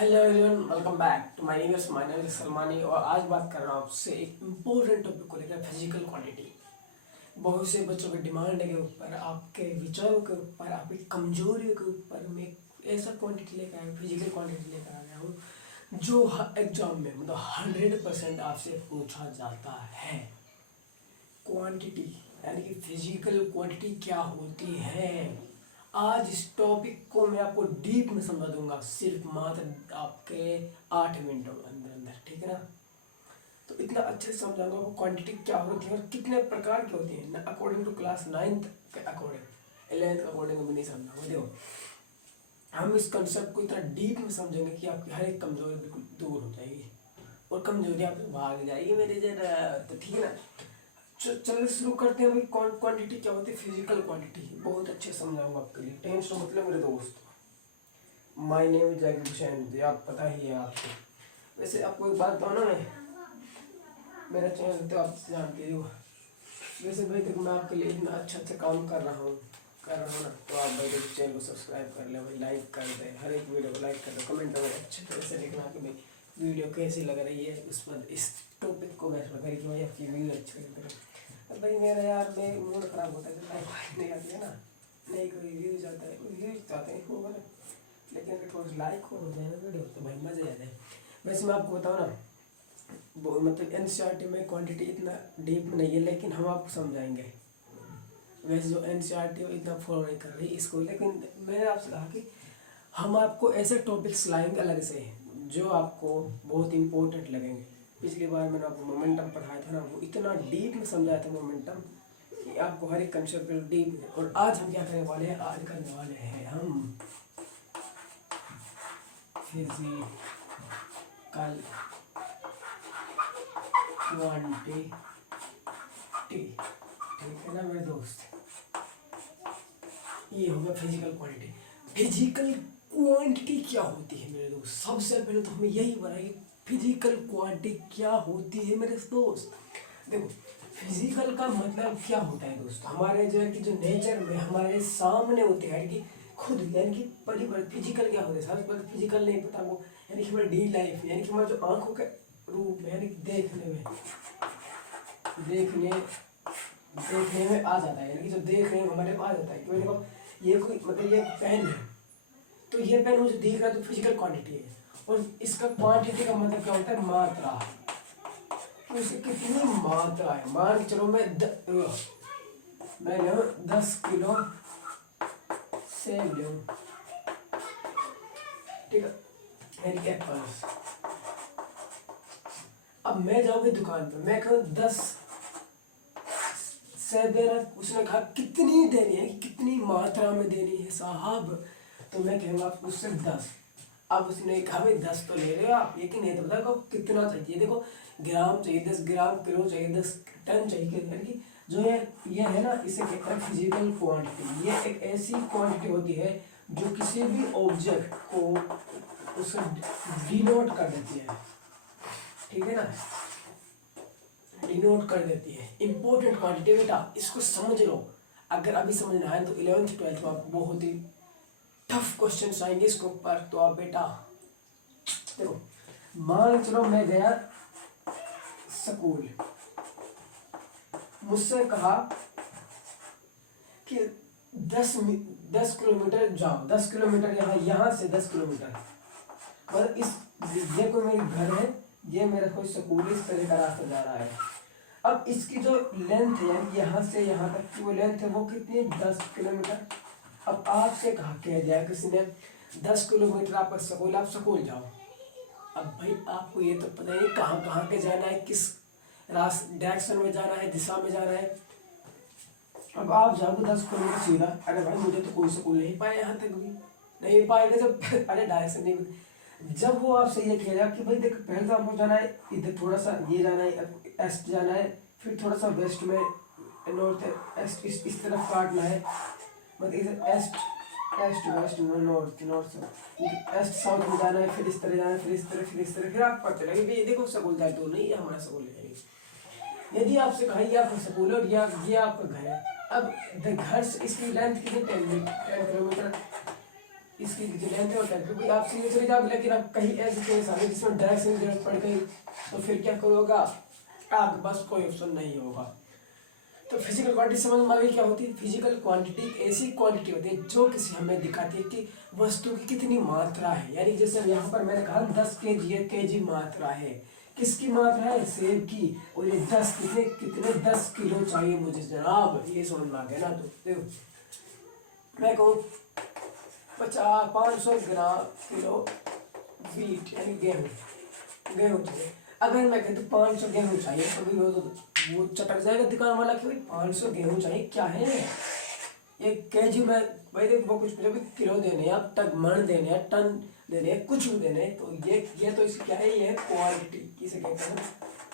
Hello everyone, welcome back to my news. My name is Salmani और आज बात कर रहा हूँ आपसे एक इम्पोर्टेंट टॉपिक को लेकर, फिजिकल क्वांटिटी। बहुत से बच्चों के डिमांड के ऊपर, आपके विचारों के ऊपर, आपकी कमजोरियों के ऊपर मैं ऐसा क्वांटिटी लेकर आया हूँ, फिजिकल क्वांटिटी लेकर आ गया हूँ जो एग्जाम में मतलब 100% आपसे पूछा जाता है। क्वांटिटी यानी कि फिजिकल क्वांटिटी क्या होती है। आज इस टॉपिक को मैं आपको डीप में समझा दूंगा, सिर्फ मात्र आपके 8 मिनटों के अंदर अंदर, ठीक है ना। तो इतना अच्छे से समझाऊंगा आपको क्वांटिटी क्या होती है और कितने प्रकार की होती है, अकॉर्डिंग टू क्लास 9th के अकॉर्डिंग, 11th के अकॉर्डिंग भी नहीं समझाऊंगा। देखो, हम इस कंसेप्ट को इतना डीप में समझेंगे कि आपकी हर एक कमजोरी बिल्कुल दूर हो जाएगी और कमजोरी आपसे भाग जाएगी मेरे जरा। तो ठीक है ना, चलिए शुरू करते हैं। भाई क्वांटिटी क्या होती है, फिजिकल क्वांटिटी बहुत अच्छे समझाऊंगा आपके लिए। टेंशन मतलब मेरे दोस्त, माय नेम इज जैकी हुसैन, आप पता ही है आपको। वैसे आपको एक बात बताऊँ ना, मैं मेरा चैनल तो आप जानते ही हो। वैसे भाई देखो, मैं आपके लिए इतना अच्छा अच्छा काम कर रहा हूँ ना, तो आप भाई देखो चैनल को सब्सक्राइब कर ले भाई, लाइक कर दे, हर एक वीडियो को लाइक कर दो, कमेंट वगैरह अच्छे तरह से लिखना कि भाई वीडियो कैसी लग रही है, उस पर इस टॉपिक को वैसे करें कि भाई आपकी वीडियो अच्छी लग रही है। अब भाई मेरा यार मैं मूड खराब होता है जब लाइक नहीं आती है ना, नहीं कोई व्यूज आता है, व्यूज तो आते हैं होगा ना, लेकिन अगर थोड़ा लाइक हो जाए ना वीडियो तो भाई मज़े आ जाए। वैसे मैं आपको बताऊँ ना, मतलब एनसीईआरटी में क्वांटिटी इतना डीप नहीं है, लेकिन हम आपको समझाएंगे। वैसे जो एनसीईआरटी इतना फॉलो नहीं कर रही इसको, लेकिन मैंने आपसे कहा कि हम आपको ऐसे टॉपिक्स लाएंगे अलग से जो आपको बहुत इम्पोर्टेंट लगेंगे। पिछली बार मैंने आपको मोमेंटम पढ़ाया था ना, वो इतना डीप में समझाया था मोमेंटम कि आपको हर एक कंसेप्ट डीप में। और आज हम क्या करने वाले हैं, आज करने वाले हैं हम फिजिकल क्वांटिटी, ठीक है ना मेरे दोस्त। ये होगा फिजिकल क्वांटिटी। फिजिकल क्वांटिटी क्या होती है मेरे दोस्त, सबसे पहले तो हमें यही बताइए फिजिकल क्वांटिटी क्या होती है मेरे दोस्त। देखो, फिजिकल का मतलब क्या होता है दोस्त, हमारे जो है कि जो नेचर में हमारे सामने होते हैं कि खुद, यानी कि परिवर्तन। फिजिकल क्या होता है, सबसे पहले फिजिकल नहीं पता वो, यानी कि हमारी डेली लाइफ, यानी कि हमारे जो आंखों के रूप में, यानी कि देखने में आ जाता है, यानी कि जो देखने में हमारे पास आ जाता है कि देखो ये कोई मतलब ये पेन है, तो ये पेन मुझे दिख रहा है तो फिजिकल क्वांटिटी है। और इसका क्वांटिटी का मतलब क्या होता है, मात्रा। तो इसकी कितनी मात्रा है, मान के चलो मैं 10 किलो सेब लूँ, ठीक है, यानी कि एप्पल्स। अब मैं जाऊँगी दुकान पर, मैं कहूँ 10 सेब देना, उसने कहा कितनी देनी है, कितनी मात्रा में देनी है साहब, तो मैं कहूँगा आपको उससे 10। अब उसने कहा भाई 10 तो ले रहे हो आप, लेकिन ये तो बताओ कितना चाहिए। देखो, ग्राम चाहिए 10 ग्राम, किलो चाहिए 10 टन चाहिए, यानी कि जो ये है ना, इसे कहते हैं फिजिकल क्वांटिटी। ये एक ऐसी क्वांटिटी होती है जो किसी भी ऑब्जेक्ट को उसे डिनोट कर देती है, ठीक है ना, डिनोट कर देती है। इंपॉर्टेंट क्वांटिटी बेटा, इसको समझ लो। अगर अभी समझ ना आए तो 11th 12th में आपको बहुत ही टफ क्वेश्चन आएंगे इसके ऊपर। तो आप बेटा देखो, मान चलो मैं गया स्कूल, मुझसे कहा कि 10 किलोमीटर जाओ, 10 किलोमीटर यहाँ से 10 किलोमीटर, मतलब ये कोई मेरी घर है, ये मेरा कोई स्कूल है, इस तरह का रास्ता जा रहा है। अब इसकी जो लेंथ है, यहाँ से यहाँ तक की वो लेंथ है, वो कितनी है, 10 किलोमीटर। अब आपसे कहा, कह दिया किसी ने 10 किलोमीटर आपका स्कूल, आप स्कूल जाओ। अब भाई आपको ये तो पता नहीं कहाँ कहाँ के जाना है, किस डायरेक्शन में जाना है, दिशा में जाना है। अब आप जाओगे 10 किलोमीटर सीधा, अरे भाई मुझे तो कोई स्कूल नहीं पाया, यहाँ तक भी नहीं पाएगा जब अरे डायरेक्शन नहीं। जब वो आपसे ये कहेगा कि भाई देख, पहले तो आपको जाना है इधर, थोड़ा सा ये जाना है, ईस्ट जाना है, फिर थोड़ा सा वेस्ट में, नॉर्थ ईस्ट इस तरफ काटना है, मतलब इधर east west north east south में जाना है, फिर इस तरह जाना है, फिर इस तरह, फिर इस तरह, फिर आप पढ़ते रहेंगे। ये देखो स्कूल जाए तो नहीं, ये हमारा स्कूल है। यदि आपसे कहा ये आपका स्कूल और ये आपका घर है, अब घर से इसकी लेंथ कितनी, 10 किलोमीटर, इसकी जो लेंथ है वो टाइप क्योंकि आप सीधे चले जाओगे, लेकिन आप कहीं ऐसे केस आ गए जिसमें डायरेक्शन की जरूरत पड़ गई तो फिर क्या करोगा, आपके पास कोई ऑप्शन नहीं होगा। तो फिजिकल क्वांटिटी समझ में आ गई क्या होती है। फिजिकल क्वांटिटी एक ऐसी क्वांटिटी होती है जो किसी हमें दिखाती है कि वस्तु की कितनी मात्रा है। यानी जैसे यहाँ पर मैंने कहा 10 kg है, kg मात्रा है, किसकी मात्रा है, सेब की। और ये 10 कितने कितने 10 किलो चाहिए मुझे जनाब, ये समझ में आ गया ना। तो देखो मैं कहूँ 500 ग्राम किलो वीट यानी गेहूँ चाहिए। अगर मैं कहती 500 गेहूँ चाहिए तो भी वो चटक जाएगा दुकान वाला कि भाई 500 गेहूँ चाहिए, क्या है ये केजी में। भाई देखो वो कुछ किलो देने हैं, अब तक मन देने हैं, टन देने हैं, कुछ भी देने हैं। तो ये तो इसकी क्या है, ये क्वालिटी किसे कहते हैं,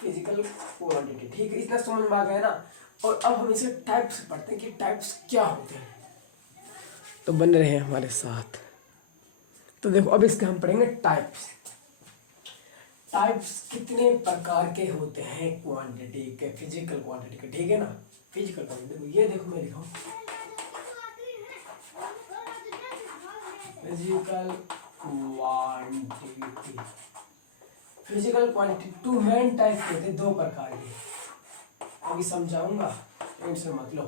फिजिकल क्वालिटी। ठीक है, इतना समझ में आ गया ना। और अब हम इसे टाइप्स पढ़ते हैं कि टाइप्स क्या होते हैं, तो बन रहे हैं हमारे साथ। तो देखो अब इसके हम पढ़ेंगे टाइप्स। टाइप्स कितने प्रकार के होते हैं क्वांटिटी के, फिजिकल क्वांटिटी के, ठीक है ना। फिजिकल क्वांटिटी ये देखो मैं लिखा हूँ physical quantity. Physical quantity two main type होते हैं, दो प्रकार के, अभी समझाऊंगा, एंड से मत लो।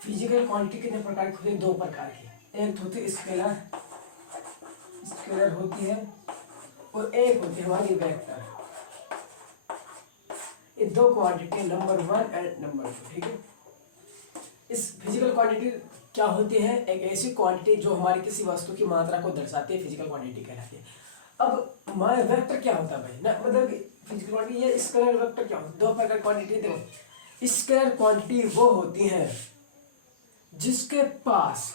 फिजिकल क्वांटिटी कितने प्रकार की होती है, दो प्रकार की। एक होती है स्केलर, स्केलर होती है, और एक होती है हमारी वेक्टर। ये दो क्वांटिटी नंबर 1 एंड नंबर 2, ठीक है। इस फिजिकल क्वांटिटी क्या होती है, एक ऐसी क्वांटिटी जो हमारी किसी वस्तु की मात्रा को दर्शाती है, फिजिकल क्वांटिटी कहलाती है। अब हमारे वेक्टर क्या होता है भाई ना, मतलब फिजिकल क्वांटिटी, ये स्केलर वेक्टर क्या होता है, दो प्रकार क्वांटिटी। देखो स्केलर क्वांटिटी वो होती है जिसके पास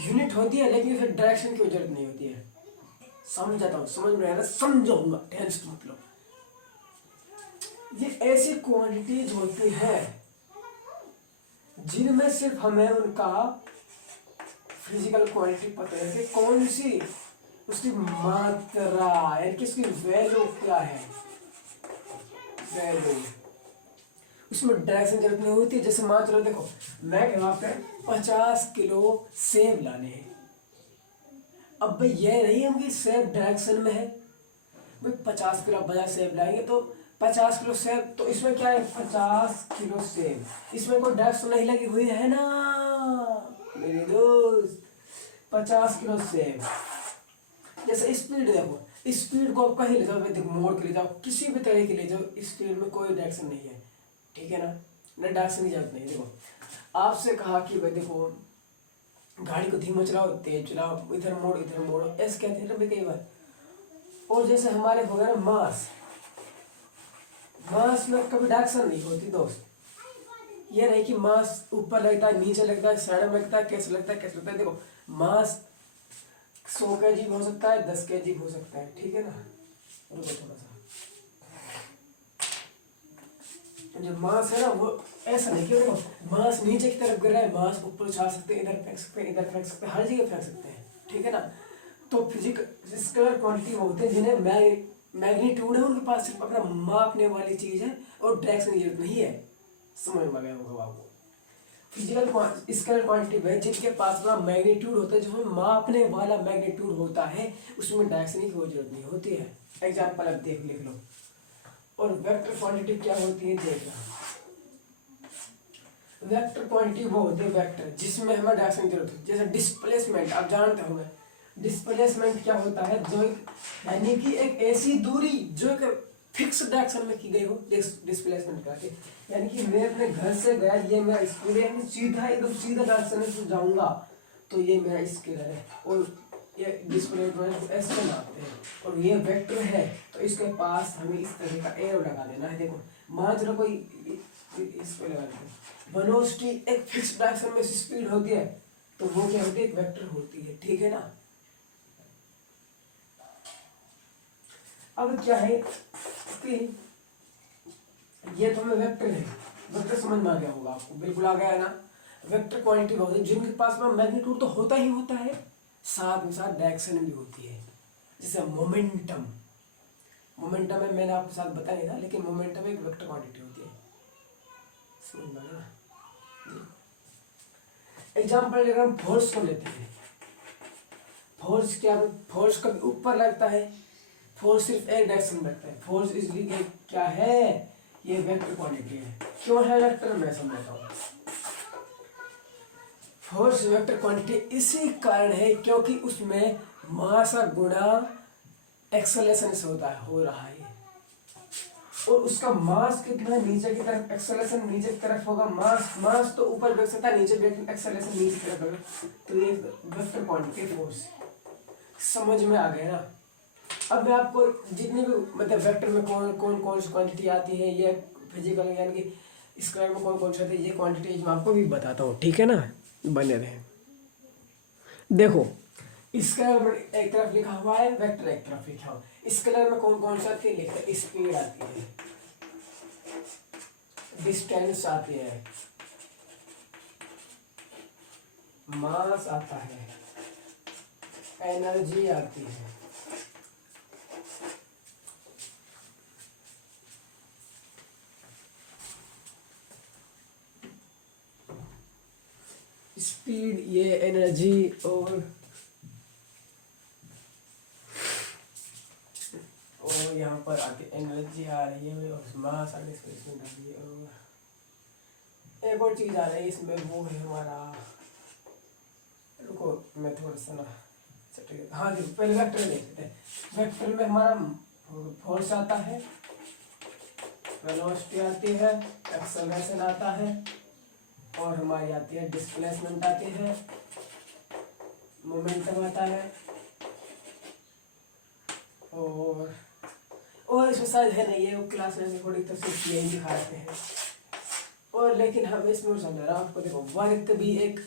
यूनिट होती है लेकिन फिर डायरेक्शन की जरूरत नहीं होती है। समझाता हूँ, समझ में आया, समझाऊंगा, टेंशन मत लो। ये ऐसी क्वांटिटीज होती है जिनमें सिर्फ हमें उनका फिजिकल क्वांटिटी पता है कि कौन सी उसकी मात्रा यानी कि उसकी वैल्यू क्या है, वैल्यू। उसमें डायरेक्शन जरूरत नहीं होती। जैसे मान चलो देखो मैं यहाँ पे 50 किलो सेब लाने हैं। अब भाई ये नहीं है कि सेब डायरेक्शन में है, भाई 50 किलो बाजार सेब लाएंगे तो 50 किलो सेब, तो इसमें क्या है 50 किलो सेब, इसमें कोई डायरेक्शन नहीं लगी हुई है ना मेरे दोस्त। 50 किलो सेब, जैसे स्पीड देखो, स्पीड को आप कहीं ले जाओ, देखो मोड़ के ले जाओ, किसी भी तरह के ले जाओ, स्पीड में कोई डायरेक्शन नहीं है, ठीक है ना, डायरेक्शन की जरूरत नहीं। देखो आपसे कहा कि भाई देखो गाड़ी को धीमा चलाओ, तेज चलाओ, इधर मोड़ो, ऐसे कहते हैं ना भाई कई बार। और जैसे हमारे हो गया ना मास, मास में कभी डायरेक्शन नहीं होती दोस्त। ये नहीं कि मास ऊपर लगता है, नीचे लगता है, साइड में लगता है, कैसे लगता है। देखो मास 100 kg हो सकता है, 10 kg हो सकता है, ठीक है ना। रुको थोड़ा सा, जो मास है ना वो ऐसा नहीं कि देखो मास नीचे की तरफ गिर रहा है, मास ऊपर उछाल सकते हैं, इधर फेंक सकते हैं, इधर फेंक सकते हैं, हर जगह फेंक सकते हैं, ठीक है ना। तो फिजिकल क्वांटिटी वो होते हैं जिन्हें मैग्नीट्यूड है उनके पास, सिर्फ अपना मापने वाली चीज है और डायरेक्शन की जरूरत नहीं है। समझ में आ गया होगा आपको। फिजिकल स्केलर क्वांटिटी वह जिनके पास अपना मैग्नीट्यूड होता है, जो मापने वाला मैग्नीट्यूड होता है, उसमें डायरेक्शन की कोई जरूरत नहीं होती है। एग्जाम्पल अब लिख लो। और वेक्टर क्वांटिटी क्या होती है देखना। वेक्टर क्वांटिटी वो होती है वेक्टर जिसमें हमें डायरेक्शन की जरूरत है। जैसे डिस्प्लेसमेंट आप जानते होंगे, डिस्प्लेसमेंट क्या होता है, जो यानी कि एक ऐसी दूरी जो एक फिक्स डायरेक्शन में की गई हो, डिस्प्लेसमेंट करके। यानी कि मैं अपने घर से गया, ये मेरा स्केलर है, सीधा एकदम सीधा डायरेक्शन से जाऊंगा तो ये मेरा स्केलर है, और ये डिस्प्लेसमेंट ऐसे नापते हैं। और ये वेक्टर है तो इसके पास हमें इस तरह का एरो लगा देना है। देखो मान चलो कोई इस पे लगा देते हैं, वेलोसिटी एक फिक्स डायरेक्शन में स्पीड होती है, तो वो क्या होती है, एक वेक्टर होती है, ठीक है ना। अब क्या है कि ये तो हमें वेक्टर है, वेक्टर समझ में आ गया होगा आपको, बिल्कुल आ गया है ना। वेक्टर क्वांटिटी होती है जिनके पास में मैग्नीट्यूड तो होता ही होता है, साथ में साथ डायरेक्शन भी होती है। जैसे मोमेंटम, मोमेंटम है मैंने आपको साथ बताया था, लेकिन मोमेंटम एक वेक्टर क्वांटिटी होती है, समझ में आया ना। एग्जाम्पल अगर हम फोर्स को लेते हैं, फोर्स क्या, फोर्स कभी ऊपर लगता है, फोर्स सिर्फ एक डायरेक्शन में लगता है। फोर्स इसलिए क्या है, ये वेक्टर क्वांटिटी है। क्यों है वेक्टर, मैं समझाता हूँ। फोर्स वेक्टर क्वांटिटी इसी कारण है क्योंकि उसमें मास का गुणा एक्सेलरेशन से होता है, हो रहा है। और उसका मास कितना, नीचे की तरफ, एक्सेलरेशन नीचे की तरफ होगा। मास तो ऊपर देख सकता है, नीचे एक्सेलरेशन नीचे की तरफ होगा। तो ये वेक्टर क्वांटिटी फोर्स समझ में आ गया ना। अब मैं आपको जितनी भी मतलब वेक्टर में कौन सी क्वांटिटी आती है, ये फिजिकल यानी कि स्क्वायर में कौन सी आती है, ये क्वांटिटी मैं आपको भी बताता हूँ, ठीक है ना, बने रहे। देखो स्केलर में एक तरफ लिखा हुआ है, वेक्टर एक तरफ लिखा हुआ है। स्केलर में कौन सा आती है, लिखते हैं स्पीड आती है, डिस्टेंस आती है, मास आता है, एनर्जी आती है। स्पीड, ये एनर्जी, और यहाँ पर आके एनर्जी आ रही है और मास आगे डिस्प्लेसमेंट आ रही है। और एक और चीज आ रही है इसमें, वो है हमारा, रुको मैं थोड़ा सा ना, हाँ देखो पहले वेक्टर देखते हैं। वेक्टर में हमारा फोर्स आता है, वेलोसिटी आती है, एक्सेलरेशन आता है, और हमारी आती है डिस्प्लेसमेंट आती है, मोमेंटम आता है, और इसमें शायद है नहीं, ये क्लास में थोड़ी तो सिर्फ यही दिखाते हैं। और लेकिन हम इसमें समझ रहा हूँ आपको, देखो वर्क भी एक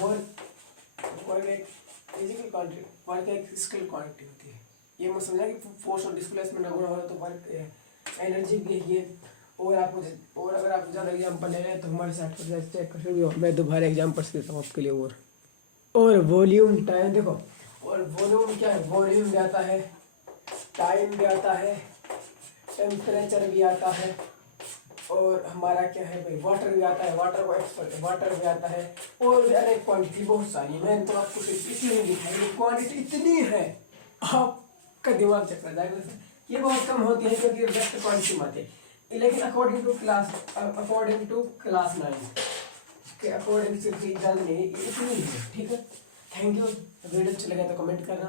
वर्क एक फिजिकल क्वांटिटी, वर्क एक स्किल क्वांटिटी होती है। ये मैं समझा कि फोर्स और डिस्प्लेसमेंट अगर हो तो वर्क एनर्जी भी है। और आपको, और अगर आप ज़्यादा एग्जाम्पल ले रहे हैं तो हमारे साथ चेक कर सकते हो, मैं दोबारा एग्जाम्पल देता हूँ आपके लिए। और वॉल्यूम, टाइम, देखो और वॉल्यूम क्या है, वॉल्यूम भी आता है, टाइम भी आता है, टेम्परेचर भी आता है, और हमारा क्या है भाई, वाटर भी आता है, वाटर भी आता है, और भी अनेक क्वांटिटी बहुत सारी है। मैंने तो आपको सिर्फ इतनी ही दिखाई, क्वांटिटी इतनी है आपका दिमाग चकरा जाएगा। ये बहुत कम होती है क्योंकि वेक्टर क्वांटिटी में आती है, लेकिन अकॉर्डिंग टू क्लास 9 के अकॉर्डिंग सिर्फ ज़्यादा नहीं, इतनी ही है, ठीक है। Thank you. वीडियो अच्छा लगा तो कमेंट करना,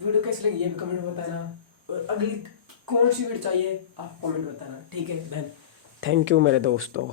वीडियो कैसी लगी ये भी कमेंट में बताना, और अगली कौन सी वीडियो चाहिए आप कमेंट बताना, ठीक है। थैंक यू मेरे दोस्तों।